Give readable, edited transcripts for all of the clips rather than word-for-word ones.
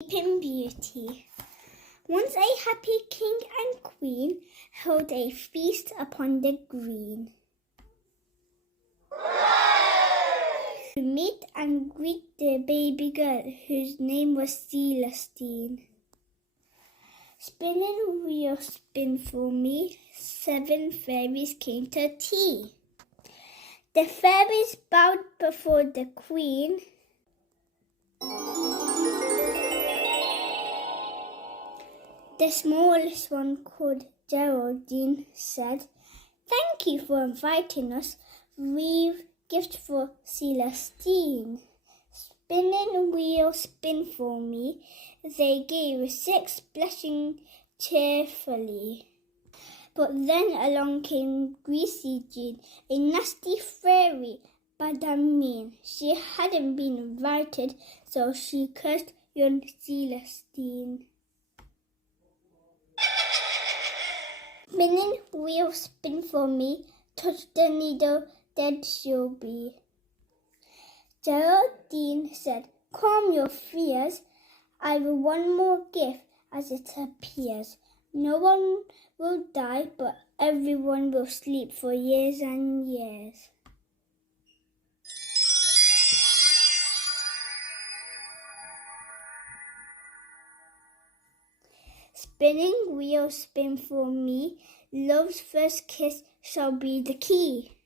Sleeping Beauty. Once a happy king and queen held a feast upon the green. To meet and greet the baby girl whose name was Celestine. Spinning wheel, spin for me, 7 fairies came to tea. The fairies bowed before the queen. The smallest one, called Geraldine, said, "Thank you for inviting us. We've gift for Celestine." Spinning wheel, spin for me, they gave 6 blushing cheerfully. But then along came Greasy Jean, a nasty fairy, bad and mean. She hadn't been invited, so she cursed young Celestine. Spinning wheel, spin for me, touch the needle, dead she'll be. Geraldine said, "Calm your fears. I've one more gift as it appears. No one will die, but everyone will sleep for years and years." Spinning wheel, spin for me, love's first kiss shall be the key.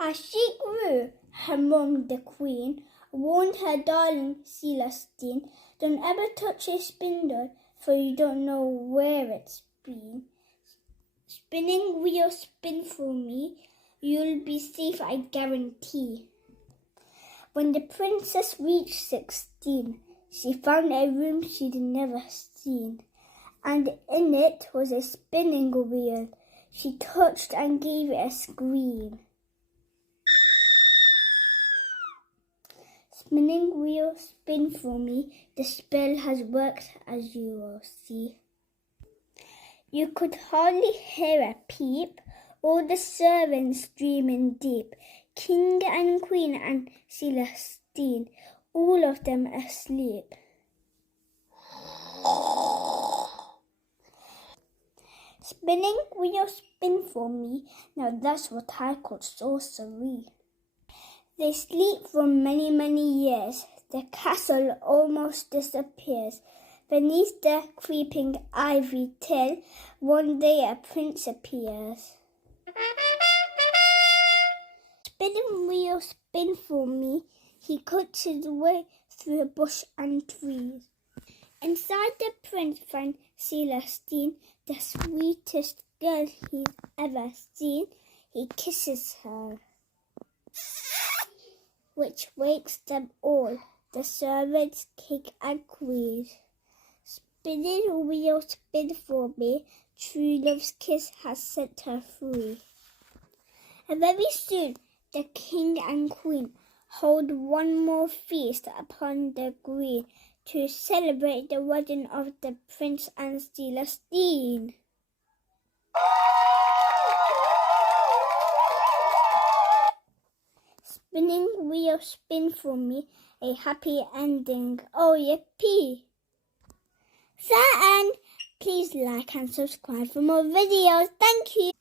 As she grew, her mum, the queen, warned her darling Celestine, "Don't ever touch a spindle, for you don't know where it's been. Spinning wheel, spin for me, you'll be safe, I guarantee." When the princess reached 16, she found a room she'd never seen, and in it was a spinning wheel. She touched and gave it a scream. Spinning wheel, spin for me, the spell has worked, as you will see. You could hardly hear a peep, all the servants dreaming deep, king and queen and Celestine, all of them asleep. Spinning wheel, spin for me, now that's what I call sorcery. They sleep for many, many years. The castle almost disappears. Beneath the creeping ivy till one day a prince appears. Spinning wheel, spin for me, he cuts his way through bush and trees. Inside the prince finds Celestine, the sweetest girl he's ever seen. He kisses her, which wakes them all, the servants, king and queen. Spinning wheel, spin for me, true love's kiss has set her free. And very soon the king and queen hold one more feast upon the green to celebrate the wedding of the prince and Celestine. Spinning wheel, spin for me, a happy ending, oh yippee! The end. Please like and subscribe for more videos. Thank you.